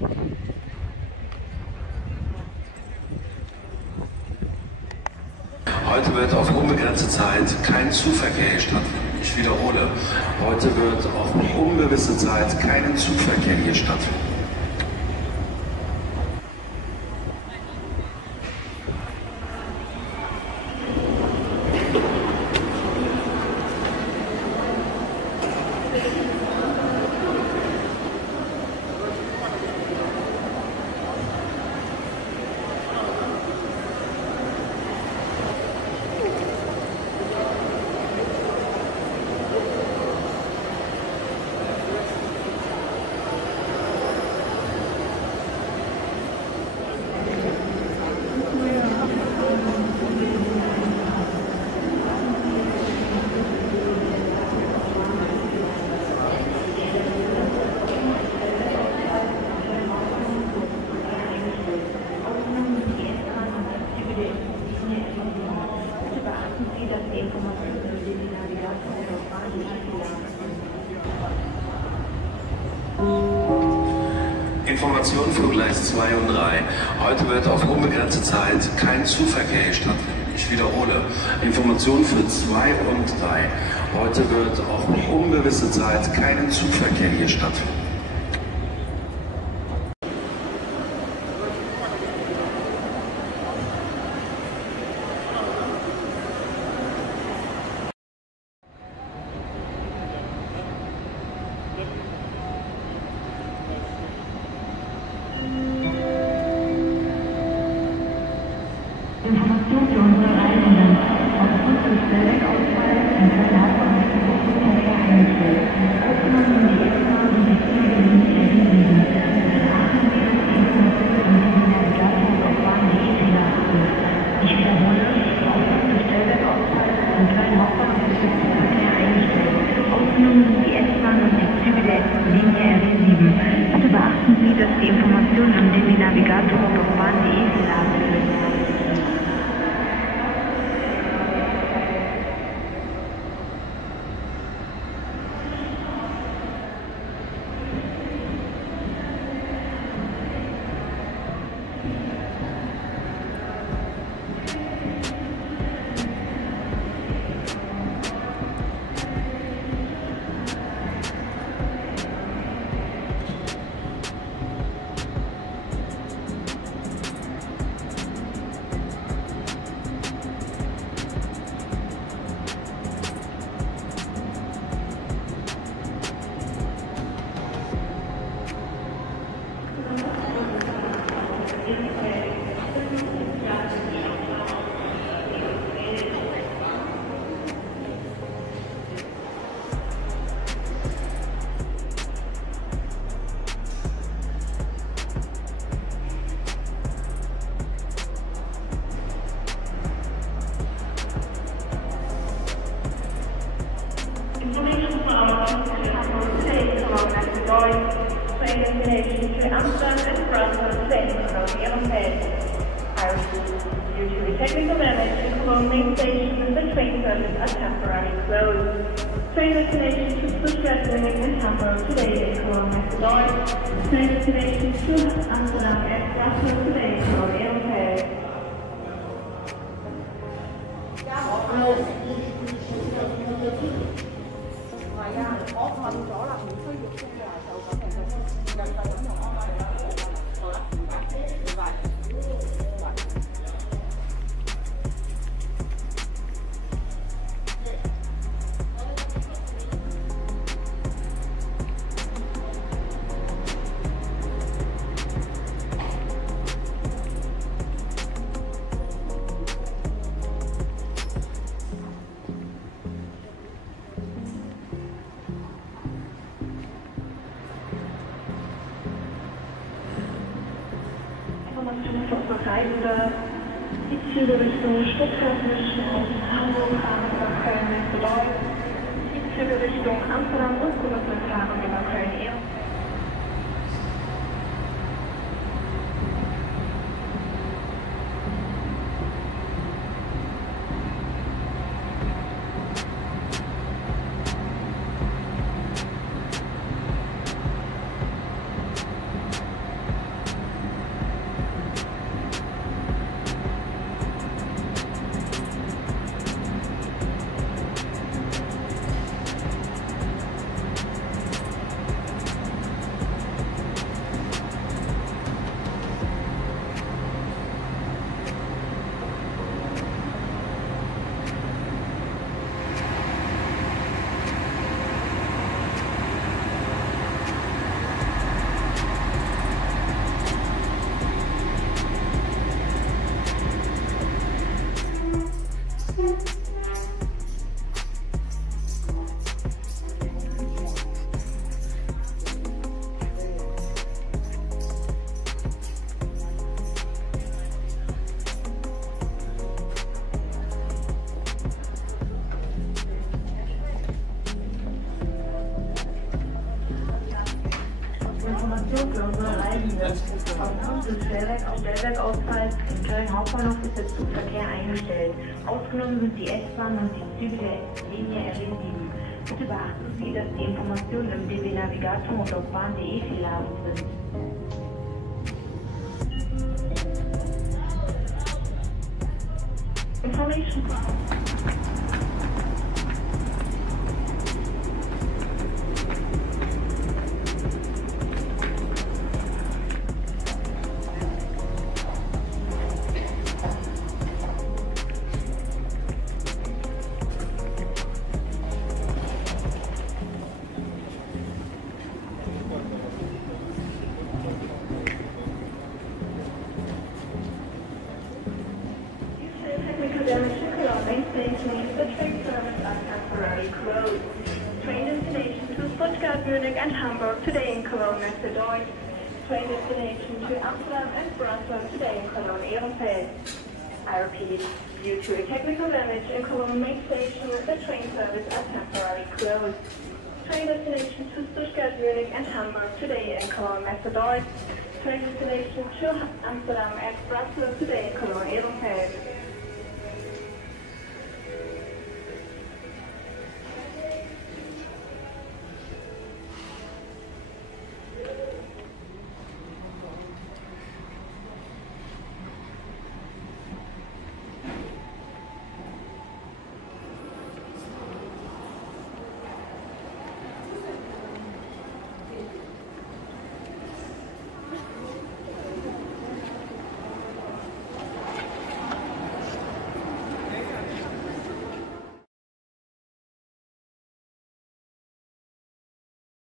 Heute wird auf unbegrenzte Zeit kein Zugverkehr hier stattfinden. Ich wiederhole, heute wird auf unbewusste Zeit kein Zugverkehr hier stattfinden. Information für Gleis 2 und 3. Heute wird auf unbegrenzte Zeit kein Zugverkehr hier stattfinden. Ich wiederhole, Information für 2 und 3. Heute wird auf unbewusste Zeit kein Zugverkehr hier stattfinden. Information für unsere Reisenden. Aufgrund des Stellwerkausfalls in Köln Hauptbahnhof ist der Zugverkehr eingestellt. Öffnungen in die S-Bahn und die Züge sind erwiesen. Beachten Sie, dass die Informationen an den Navigator auf bahn.de Fehler hatten. Ich wiederhole, aufgrund des Stellwerkausfalls in Köln Hauptbahnhof ist der Zugverkehr eingestellt. Öffnungen in die S-Bahn und die Züge der Linie RB7. Bitte beachten Sie, dass die Informationen an den Navigator auf bahn.de Fehler hatten. Destination to Amsterdam and Brussels same from the airport. Due to a technical damage, the Cologne main station and the train service are temporarily closed. Train destination to Stuttgart, Munich and Hamburg today in Cologne Macedon. Train destination to Amsterdam and Brussels today in Cologne airport. Reisende, die Züge Richtung Stuttgart, München und Hamburg fahren über Köln mit Bedeutung. Die Züge Richtung Amsterdam und Brüssel fahren über Köln eher. Information für unsere Reisenden. Aufgrund des Stellwerkausfalls in Köln Hauptbahnhof ist der Zugverkehr eingestellt. Ausgenommen sind die S-Bahn und die Züge der Linie RE7. Bitte beachten Sie, dass die Informationen im DB Navigator und auf bahn.de fehlerhaft sind. Information. Damage to Cologne main station means the train service are temporarily closed. Train destination to Stuttgart, Munich and Hamburg today in Cologne, Metzedeutsch. Train destination to Amsterdam and Brussels today in Cologne, Ehrenfeld. I repeat, due to a technical damage in Cologne main station, the train service are temporarily closed. Train destination to Stuttgart, Munich and Hamburg today in Cologne, Metzedeutsch. Train destination to Amsterdam and Brussels today in Cologne, Ehrenfeld.